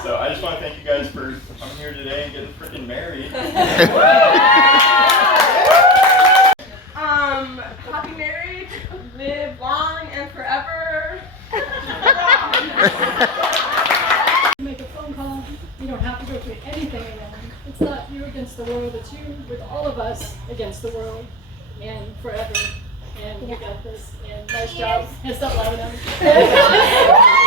So I just want to thank you guys for coming here today and getting freaking married. Happy married, live long and forever. Make a phone call. You don't have to go through anything alone. It's not you against the world, it's you with all of us against the world and forever. And you got this. And nice job. It's not loud enough.